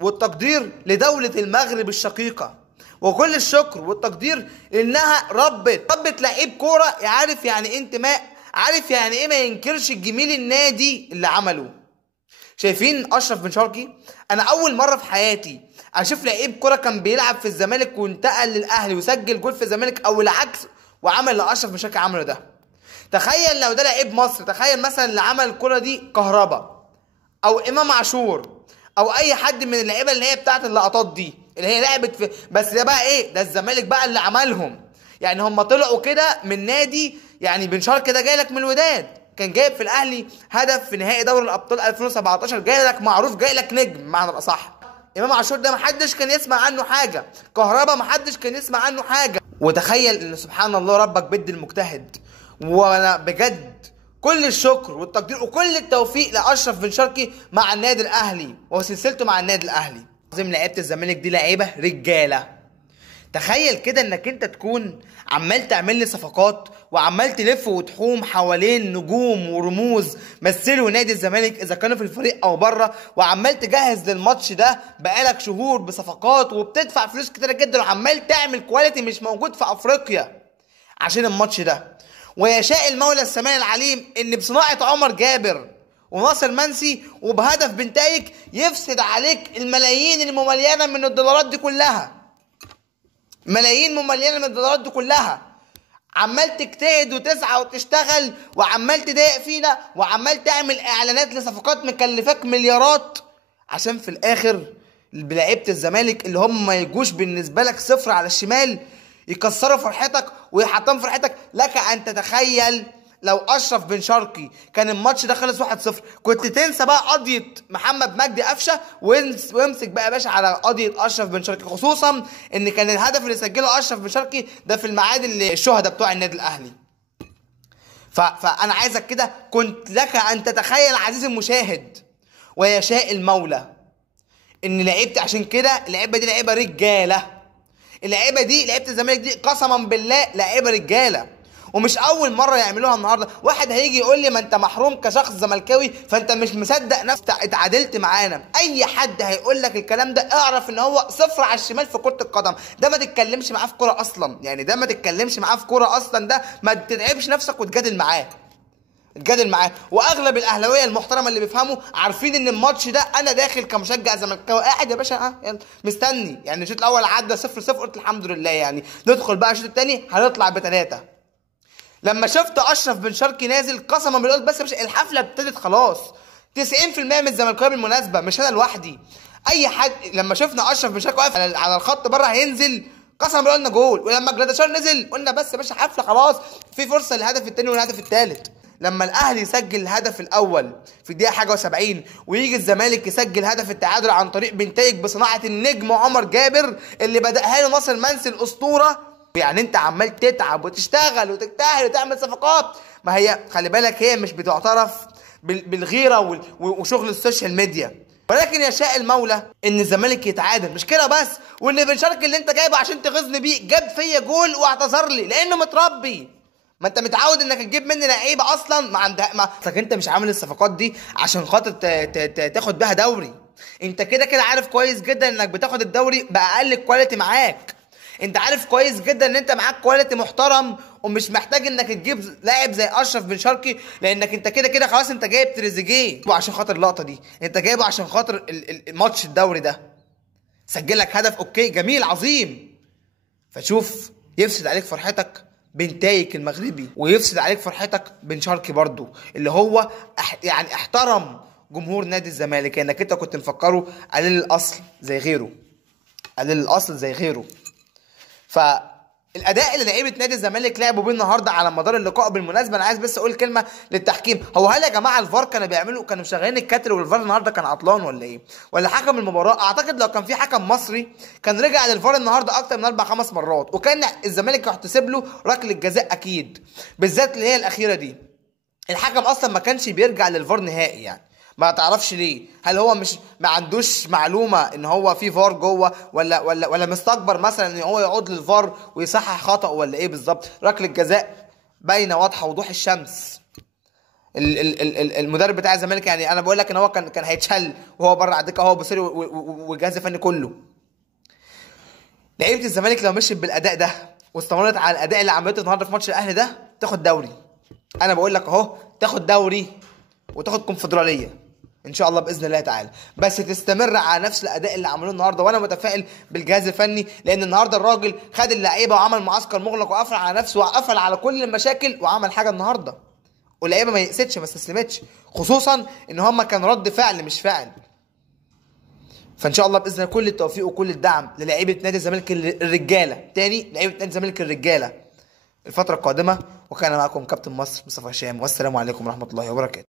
والتقدير لدولة المغرب الشقيقة، وكل الشكر والتقدير انها ربت لعيب كورة عارف يعني ايه انتماء، عارف يعني ايه ما ينكرش الجميل النادي اللي عمله. شايفين اشرف بن شرقي؟ انا اول مرة في حياتي اشوف لعيب كورة كان بيلعب في الزمالك وانتقل للاهلي وسجل جول في الزمالك او العكس وعمل اللي اشرف بن شرقي عمله ده. تخيل لو ده لعيب مصر، تخيل مثلا اللي عمل الكرة دي كهربا او امام عاشور او اي حد من اللعيبه اللي هي بتاعت اللقطات دي اللي هي لعبت في، بس ده بقى ايه، ده الزمالك بقى اللي عملهم. يعني هم طلعوا كده من نادي، يعني بن شرقي ده جاي لك من الوداد، كان جايب في الاهلي هدف في نهائي دوري الابطال 2017، جاي لك معروف، جاي لك نجم بمعنى الاصح. امام عاشور ده محدش كان يسمع عنه حاجه، كهربا محدش كان يسمع عنه حاجه. وتخيل ان سبحان الله ربك بيد المجتهد. وانا بجد كل الشكر والتقدير وكل التوفيق لاشرف بن شرقي مع النادي الاهلي وسلسلته مع النادي الاهلي. عظيم لعيبه الزمالك دي لعيبه رجاله. تخيل كده انك انت تكون عمال تعمل لي صفقات وعمال تلف وتحوم حوالين نجوم ورموز مثلوا نادي الزمالك اذا كانوا في الفريق او بره، وعمال تجهز للماتش ده بقالك شهور بصفقات وبتدفع فلوس كتيره جدا وعمال تعمل كواليتي مش موجود في افريقيا عشان الماتش ده. ويشاء المولى السميع العليم ان بصناعه عمر جابر وناصر منسي وبهدف بنتايج يفسد عليك الملايين المملينه من الدولارات دي كلها، ملايين مملينه من الدولارات دي كلها، عمال تجتهد وتسعى وتشتغل وعمال تضايق فينا وعمال تعمل اعلانات لصفقات مكلفاك مليارات عشان في الاخر بلعيبه الزمالك اللي هم ما يجوش بالنسبه لك صفر على الشمال يكسروا فرحتك ويحطموا فرحتك. لك ان تتخيل لو اشرف بن شرقي كان الماتش ده خلص 1-0 كنت تنسى بقى قضيه محمد مجدي قفشه وامسك بقى يا باشا على قضيه اشرف بن شرقي، خصوصا ان كان الهدف اللي سجله اشرف بن شرقي ده في الميعاد اللي الشهداء بتوع النادي الاهلي. فانا عايزك كده كنت لك ان تتخيل عزيزي المشاهد ويشاء المولى ان لعيبتي، عشان كده اللعيبه دي لعيبه رجاله، اللعيبه دي لعيبه الزمالك دي قسما بالله لعيبه رجاله، ومش اول مره يعملوها النهارده. واحد هيجي يقول لي ما انت محروم كشخص زملكاوي فانت مش مصدق نفسك اتعادلت معانا. اي حد هيقول لك الكلام ده اعرف ان هو صفر على الشمال في كره القدم، ده ما تتكلمش معاه في كوره اصلا، يعني ده ما تتكلمش معاه في كوره اصلا، ده ما تتعبش نفسك وتجادل معاه، واغلب الاهلاويه المحترمه اللي بيفهموا عارفين ان الماتش ده انا داخل كمشجع زملكاوي قاعد يا باشا يلا مستني. يعني الشوط الاول عدى 0-0 قلت الحمد لله، يعني ندخل بقى الشوط الثاني هنطلع ب3. لما شفت اشرف بن شرقي نازل قسما بالله بس يا باشا الحفله ابتدت خلاص. 90% من الزملكاويه بالمناسبه مش انا لوحدي، اي حد لما شفنا اشرف بن شرقي واقف على الخط بره هينزل قسما بالله قلنا جول، ولما جراديشار نزل قلنا بس يا باشا حفله خلاص في فرصه للهدف الثاني والهدف الثالث. لما الاهلي يسجل الهدف الاول في الدقيقه حاجه و70 ويجي الزمالك يسجل هدف التعادل عن طريق بنتايج بصناعه النجم عمر جابر اللي بداها له ناصر منسي الاسطوره. يعني انت عمال تتعب وتشتغل وتجتهد وتعمل صفقات، ما هي خلي بالك هي مش بتعترف بالغيره وشغل السوشيال ميديا، ولكن يشاء المولى ان الزمالك يتعادل. مش كده بس، وان بن شرقي اللي انت جايبه عشان تغيظني بيه جاب فيا جول واعتذر لي لانه متربي. ما انت متعود انك تجيب مني لعيبه اصلا ما عندها اصلك انت مش عامل الصفقات دي عشان خاطر تاخد بيها دوري. انت كده كده عارف كويس جدا انك بتاخد الدوري باقل كواليتي معاك، انت عارف كويس جدا ان انت معاك كواليتي محترم ومش محتاج انك تجيب لاعب زي اشرف بن شرقي لانك انت كده كده خلاص انت جايب تريزيجيه وعشان خاطر اللقطه دي، انت جايبه عشان خاطر الماتش الدوري ده سجل لك هدف اوكي جميل عظيم. فشوف يفسد عليك فرحتك بنتايج المغربي ويفسد عليك فرحتك بن شرقي برضو اللي هو يعني احترم جمهور نادي الزمالك، انك انت كنت مفكره قليل الاصل زي غيره، قليل الاصل زي غيره. فالاداء اللي لعيبه نادي الزمالك لعبوا بيه النهارده على مدار اللقاء، بالمناسبه انا عايز بس اقول كلمه للتحكيم، هو هل يا جماعه الفار كانوا مشغلين الكاتل والفار النهارده كان عطلان ولا ايه؟ ولا حكم المباراه؟ اعتقد لو كان في حكم مصري كان رجع للفار النهارده اكتر من 4-5 مرات وكان الزمالك هيحتسب له ركله جزاء اكيد، بالذات اللي هي الاخيره دي. الحكم اصلا ما كانش بيرجع للفار نهائي، يعني ما تعرفش ليه، هل هو مش ما عندوش معلومه ان هو في فار جوه ولا مستكبر مثلا ان هو يقعد للفار ويصحح خطأ ولا ايه بالظبط؟ ركله جزاء باينه واضحه وضوح الشمس. المدرب بتاع الزمالك، يعني انا بقول لك ان هو كان هيتشل وهو بره على الدكه، هو بصري والجهاز الفني كله. لعيبه الزمالك لو مشيت بالاداء ده واستمرت على الاداء اللي عملته النهارده في ماتش الاهلي ده تاخد دوري. انا بقول لك اهو، تاخد دوري وتاخد كونفدراليه ان شاء الله باذن الله تعالى، بس تستمر على نفس الاداء اللي عملوه النهارده. وانا متفائل بالجهاز الفني، لان النهارده الراجل خد اللعيبه وعمل معسكر مغلق وقفل على نفسه وقفل على كل المشاكل وعمل حاجه النهارده، واللعيبه ما يأستش ما استسلمتش، خصوصا ان هم كان رد فعل مش فعل. فان شاء الله باذن الله كل التوفيق وكل الدعم للاعيبه نادي الزمالك الرجاله، تاني لعيبه نادي الزمالك الرجاله الفتره القادمه. وكان معكم كابتن مصر مصطفى هشام، والسلام عليكم ورحمه الله وبركاته.